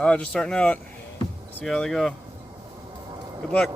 Just starting out. See how they go. Good luck.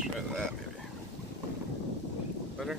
Try that maybe. Better?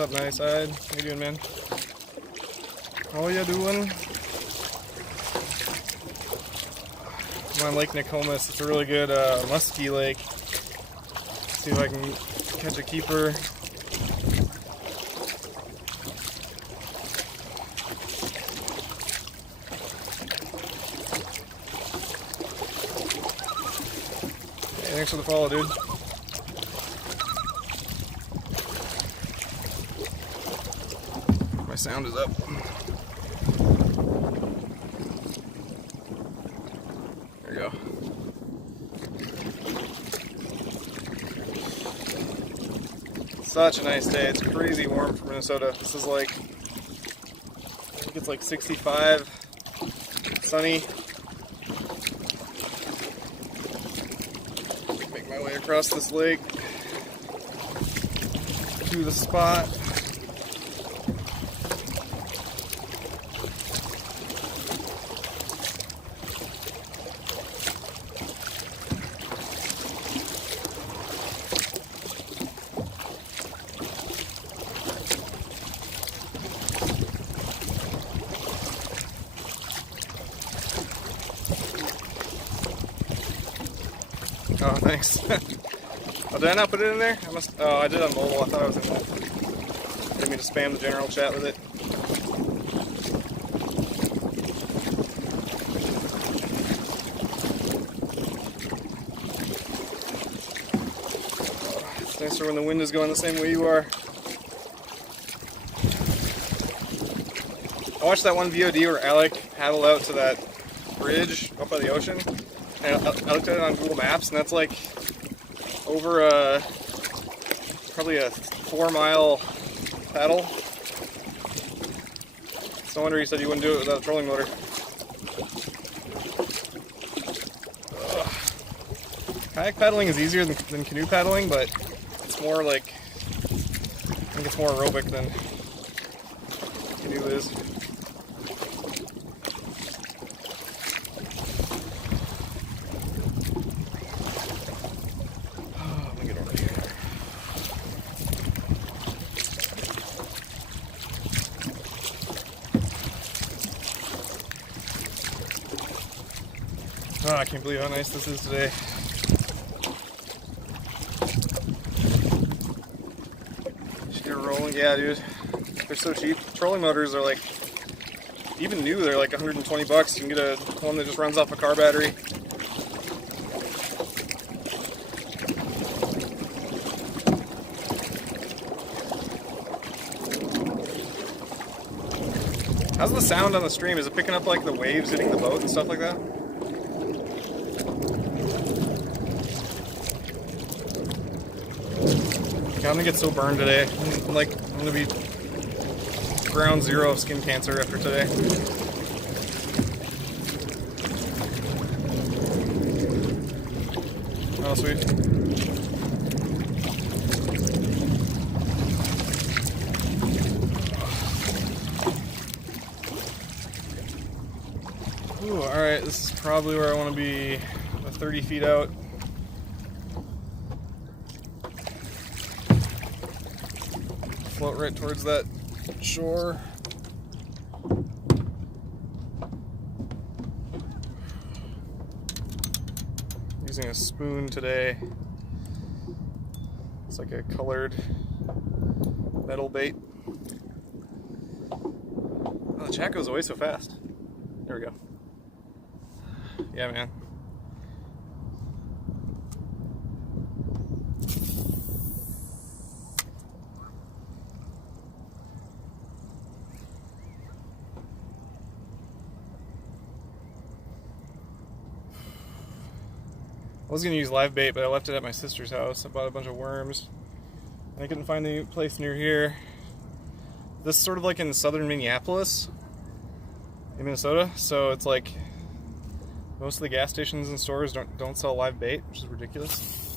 What's up, Nice Side? How you doing, man? How you doing? I'm on Lake Nokomis. It's a really good musky lake. See if I can catch a keeper. Hey, thanks for the follow, dude. My sound is up. There you go. Such a nice day. It's crazy warm for Minnesota. This is like, I think it's like 65, sunny. Make my way across this lake to the spot. Oh, thanks. Oh, did I not put it in there? I must. Oh, I did on mobile. I thought I was in that. Didn't mean to spam the general chat with it. Oh, it's nicer when the wind is going the same way you are. I watched that one VOD where Alec paddled out to that bridge up by the ocean. And I looked at it on Google Maps, and that's like over probably a 4-mile paddle. It's no wonder he said you wouldn't do it without a trolling motor. Ugh. Kayak paddling is easier than canoe paddling, but it's more like, I think it's more aerobic than canoe is. Oh, I can't believe how nice this is today. Should get rolling. Yeah, dude. They're so cheap. Trolling motors are like, even new, they're like 120 bucks. You can get a one that just runs off a car battery. How's the sound on the stream? Is it picking up like the waves hitting the boat and stuff like that? I'm gonna get so burned today. I'm gonna be ground zero of skin cancer after today. Oh, sweet. Ooh, alright, this is probably where I want to be, 30 feet out. Float right towards that shore. Using a spoon today. It's like a colored metal bait. Oh, the chat goes away so fast. There we go. Yeah, man. I was going to use live bait, but I left it at my sister's house. I bought a bunch of worms. And I couldn't find any place near here. This is sort of like in southern Minneapolis, in Minnesota. So it's like most of the gas stations and stores don't sell live bait, which is ridiculous.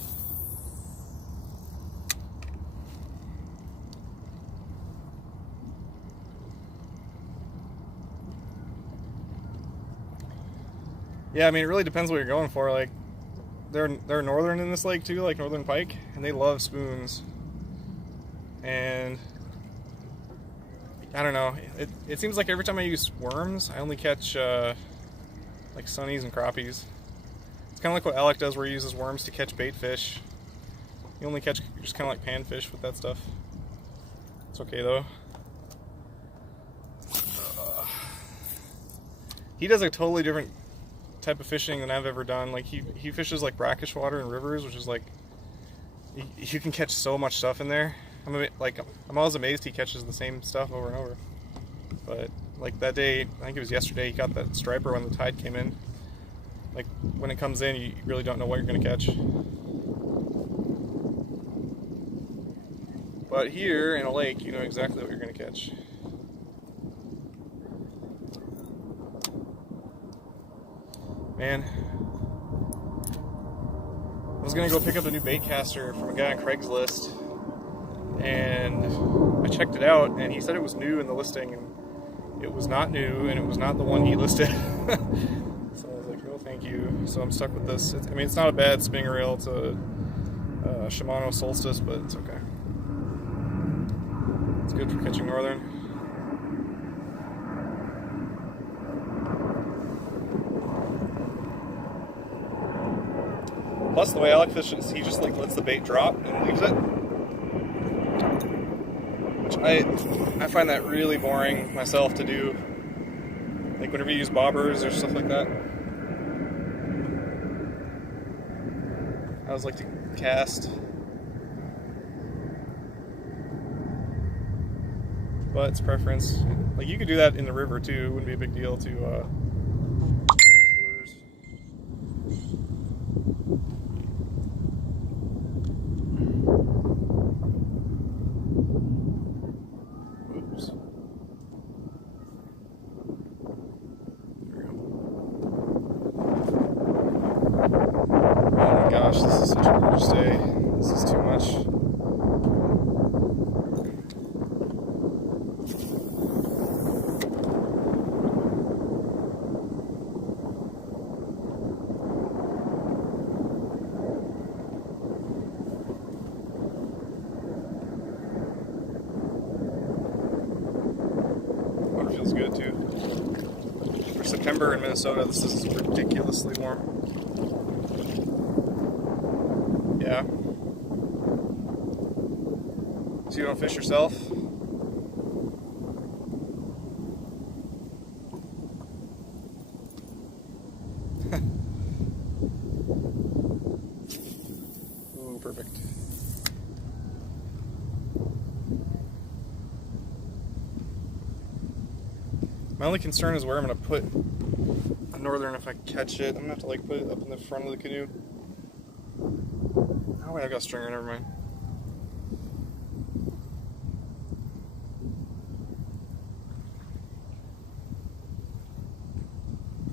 Yeah, I mean, it really depends what you're going for. Like, they're northern in this lake too, like northern pike, and they love spoons. And I don't know. It seems like every time I use worms, I only catch like sunnies and crappies. It's kind of like what Alec does, where he uses worms to catch bait fish. You only catch just kind of like panfish with that stuff. It's okay though. He does a totally different type of fishing than I've ever done. Like he fishes like brackish water and rivers, which is like you can catch so much stuff in there. I'm always amazed he catches the same stuff over and over. But like that day, I think it was yesterday, he got that striper when the tide came in. Like when it comes in, you really don't know what you're gonna catch. But here in a lake, you know exactly what you're gonna catch. Man, I was gonna go pick up a new bait caster from a guy on Craigslist, and I checked it out, and he said it was new in the listing, and it was not new, and it was not the one he listed. So I was like, no, thank you. So I'm stuck with this. I mean, it's not a bad spinning reel. It's a Shimano Solstice, but it's okay. It's good for catching northern. Plus, the way Alec fishes, he just like lets the bait drop and leaves it, which I find that really boring myself to do. Like whenever you use bobbers or stuff like that, I always like to cast. But it's preference. Like you could do that in the river too. It wouldn't be a big deal to use lures. Oops. There we go. Oh my gosh, this is such a gorgeous day. This is too much. Feels good too. For September in Minnesota, this is ridiculously warm. Yeah. So you don't fish yourself? Ooh, perfect. My only concern is where I'm going to put a northern if I catch it. I'm going to have to like put it up in the front of the canoe. Oh wait, I got a stringer, never mind.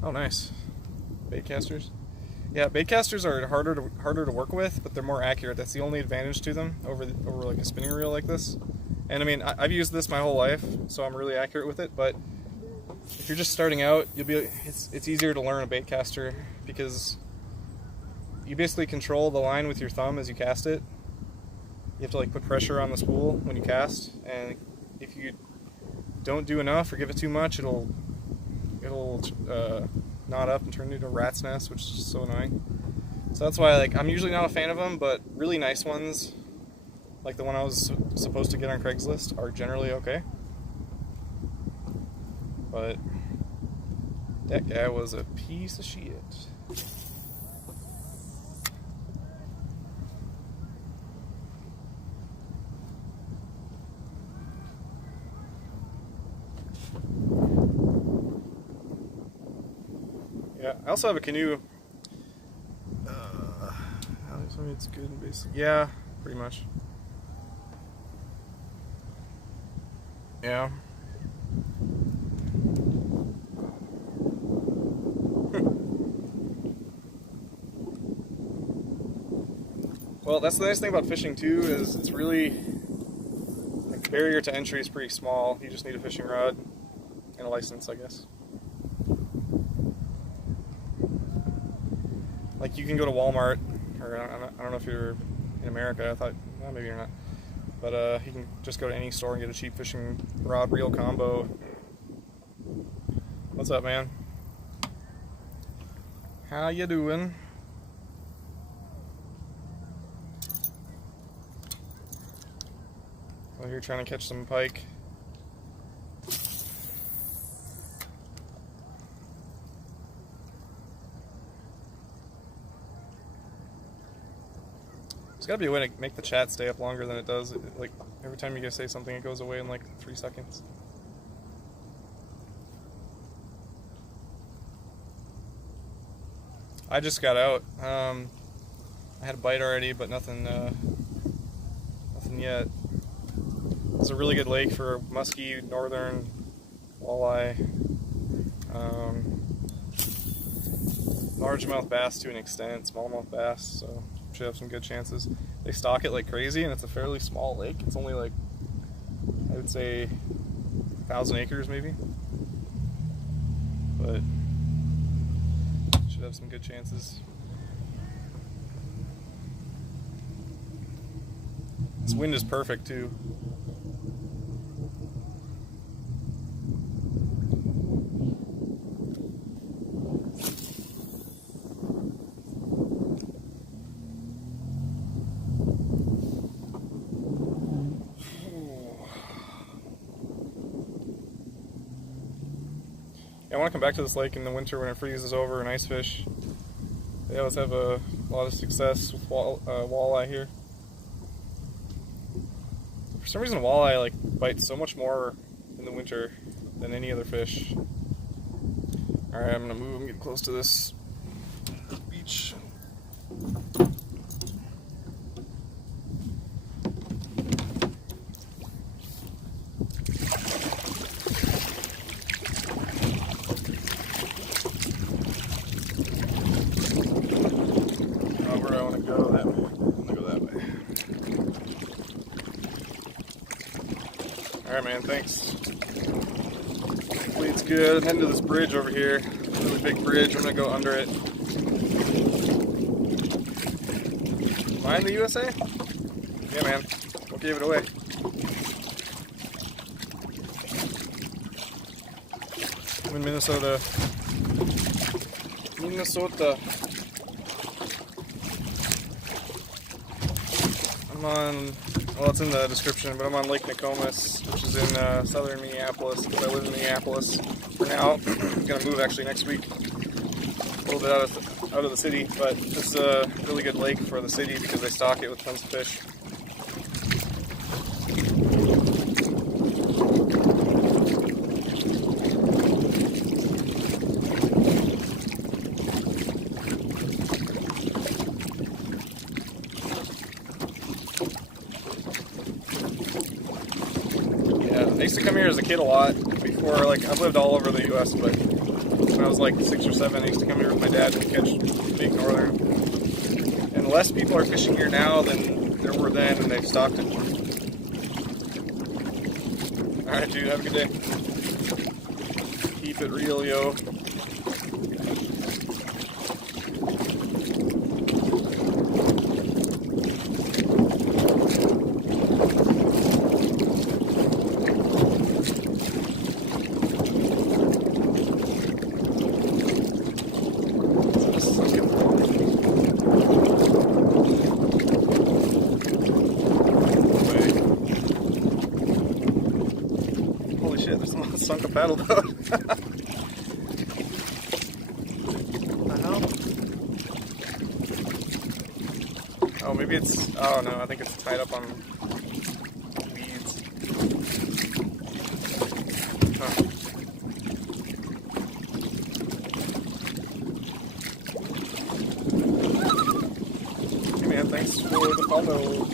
Oh nice. Bait casters. Yeah, bait casters are harder to work with, but they're more accurate. That's the only advantage to them over like a spinning reel like this. And I mean, I've used this my whole life, so I'm really accurate with it, but if you're just starting out, it's easier to learn a bait caster because you basically control the line with your thumb as you cast it. You have to like put pressure on the spool when you cast, and if you don't do enough or give it too much, it'll knot up and turn into a rat's nest, which is so annoying. So that's why I'm usually not a fan of them, but really nice ones, like the one I was supposed to get on Craigslist, are generally okay. But that guy was a piece of shit. Yeah, I also have a canoe. I mean, it's good and basic. Yeah, pretty much. Yeah. Well, that's the nice thing about fishing too, is it's really, like, the barrier to entry is pretty small. You just need a fishing rod and a license, I guess. Like, you can go to Walmart, or I don't know if you're in America, I thought, well, maybe you're not. But he can just go to any store and get a cheap fishing rod reel combo. What's up, man? How you doing? Well, you're trying to catch some pike. There's gotta be a way to make the chat stay up longer than it does. Like, every time you guys say something, it goes away in like 3 seconds. I just got out. I had a bite already, but nothing yet. It's a really good lake for musky northern walleye. Largemouth bass to an extent, smallmouth bass, so should have some good chances. They stock it like crazy, and it's a fairly small lake. It's only like, I would say, 1,000 acres maybe. But should have some good chances. This wind is perfect too. I want to come back to this lake in the winter when it freezes over and ice fish. They always have a lot of success with walleye here. For some reason, walleye like bites so much more in the winter than any other fish. All right, I'm gonna move and get close to this beach. Where do I want to go? That way. I'm gonna go that way. Alright, man, thanks. Hopefully it's good. I'm heading to this bridge over here. Really big bridge. I'm gonna go under it. Am I in the USA? Yeah, man. What gave it away? I'm in Minnesota. Minnesota. I'm on, well, it's in the description, but I'm on Lake Nokomis, which is in southern Minneapolis, because I live in Minneapolis for now. I'm going to move actually next week, a little bit out of the city, but it's a really good lake for the city because they stock it with tons of fish. I used to come here as a kid a lot before, like, I've lived all over the U.S., but when I was like 6 or 7, I used to come here with my dad and catch big northern. And less people are fishing here now than there were then, and they've stocked it. Alright, dude, have a good day. Keep it real, yo. Sunk a paddle boat. What the hell? Oh, maybe it's, oh no, I think it's tied up on weeds. Huh. Hey man, thanks for the follow.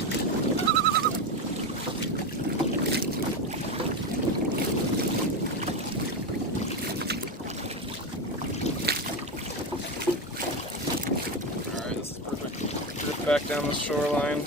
Back down the shoreline.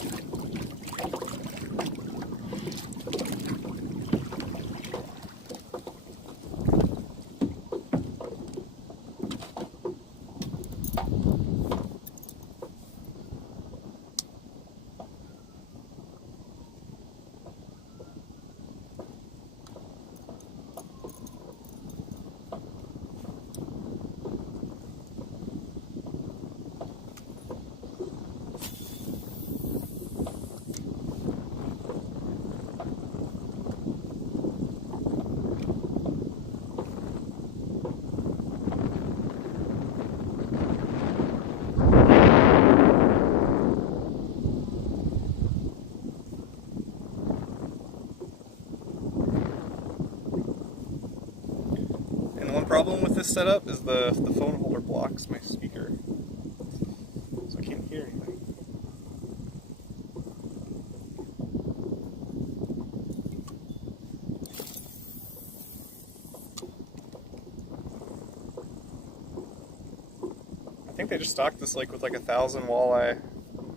And one problem with this setup is the phone holder blocks my speaker, so I can't hear anything. I think they just stocked this like with like 1,000 walleye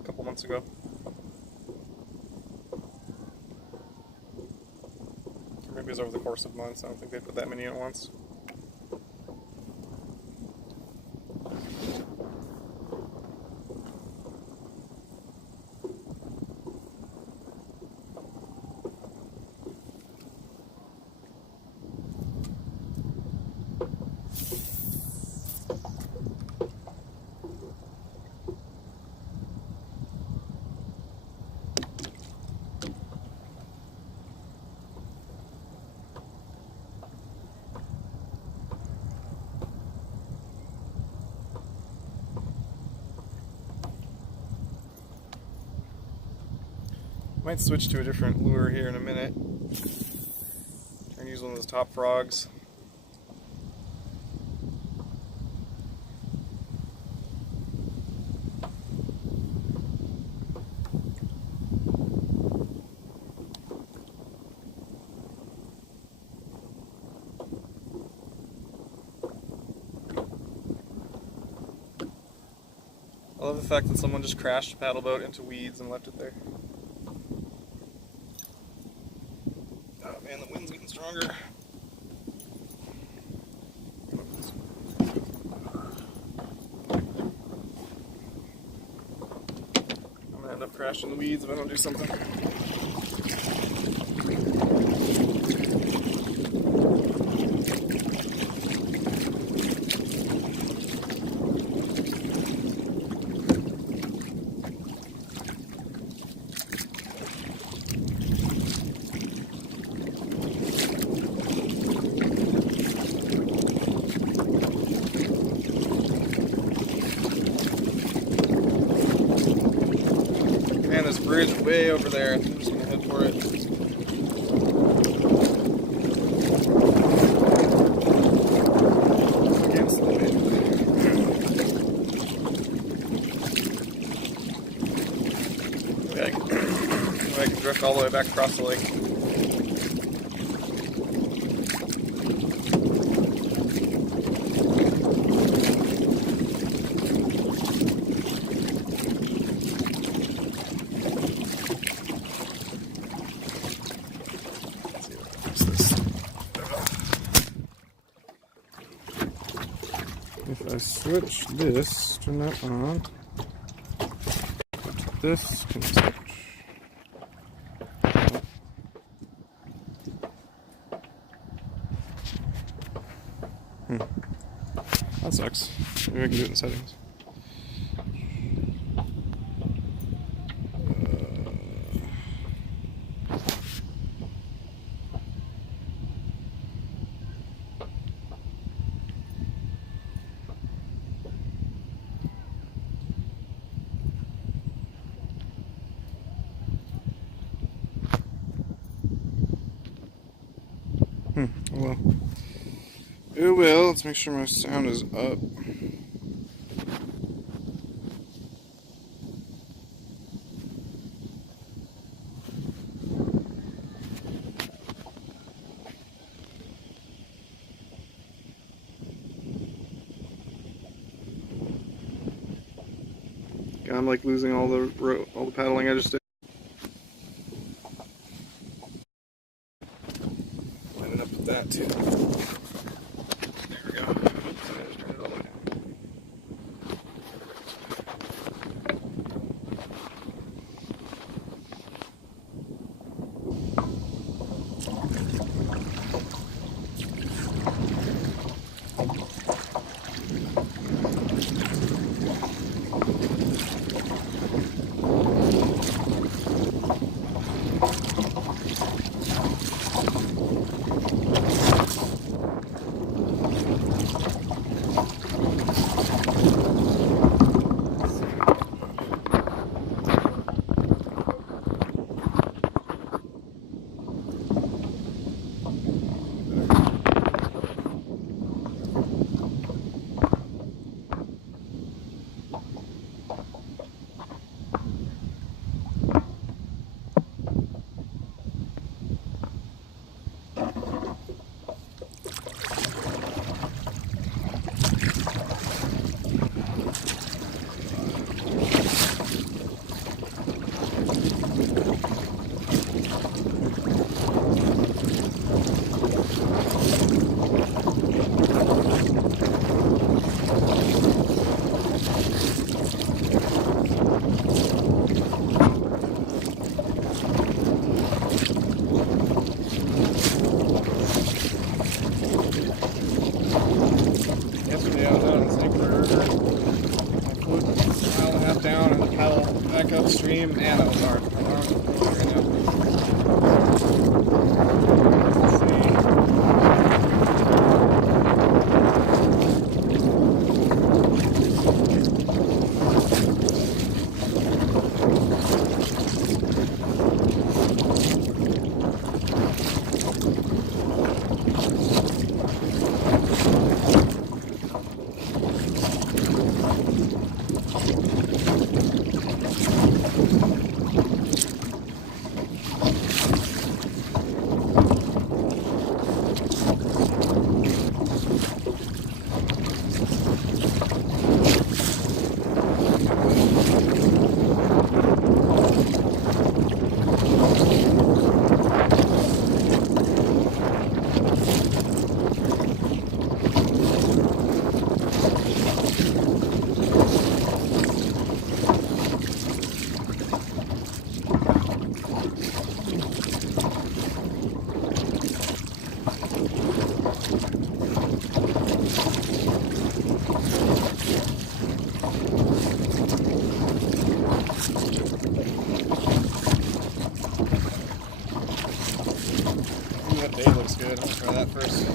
a couple months ago. Or maybe it was over the course of months. I don't think they put that many at once. Might switch to a different lure here in a minute. Try and use one of those top frogs. I love the fact that someone just crashed a paddle boat into weeds and left it there. Oh man, the wind's getting stronger. I'm gonna end up crashing the weeds if I don't do something. Man, this bridge is way over there. I'm just gonna head for it. Against the wind. I can drift all the way back across the lake. If I switch this, turn that on, this can switch. That sucks. Maybe I can do it in settings. Well. Oh well, let's make sure my sound is up. God, I'm like losing all the paddling I just did. Line it up with that too. There we go. Oops, I just turned it all the way down. Yesterday I was out on St. Clair River. I flew a mile and a half down and paddled back upstream. Man, that was hard. My arms are cold right now. Let's see. That day looks good. I'm gonna try that first.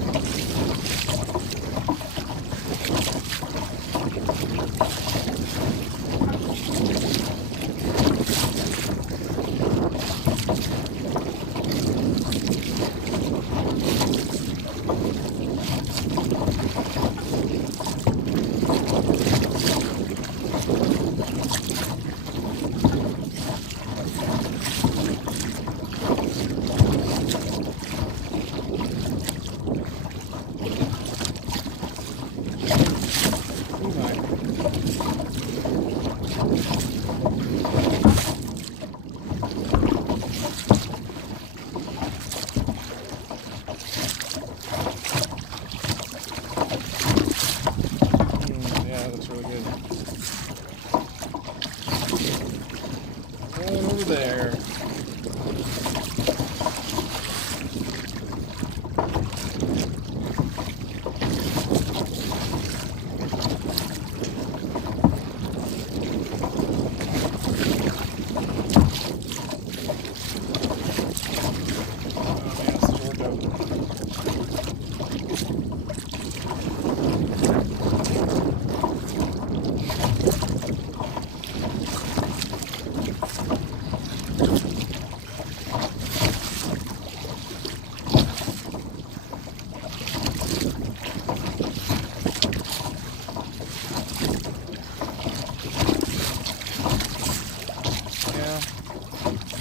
There.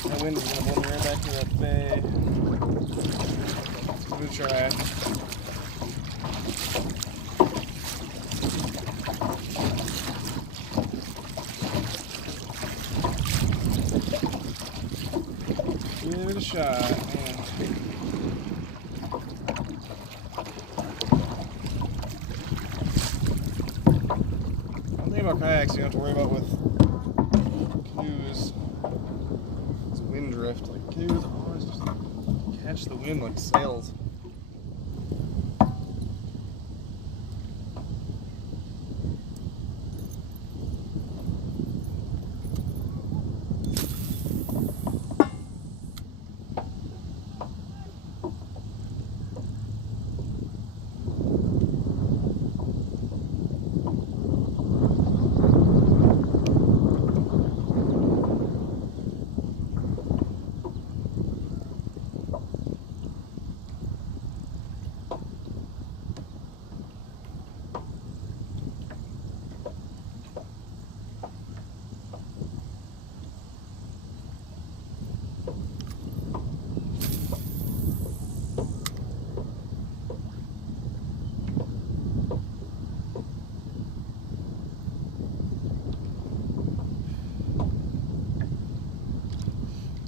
The wind is going to blow me right back to that bay. I'm going to try. Give it a shot. Man. One thing about kayaks you don't have to worry about with canoes. Wind drift. Like canoes always just catch the wind like sails.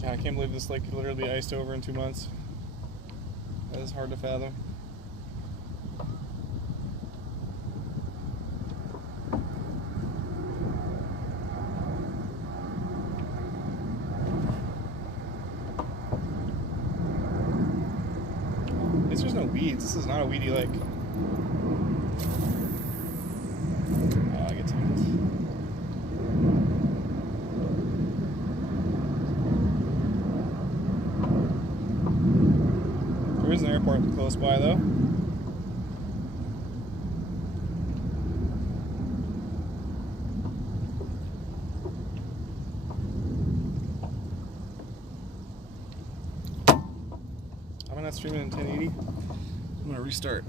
I can't believe this lake could literally be iced over in 2 months. That is hard to fathom. At least there's no weeds. This is not a weedy lake. Oh, I get tangled. There is an airport close by, though. I'm not streaming in 1080. I'm gonna restart.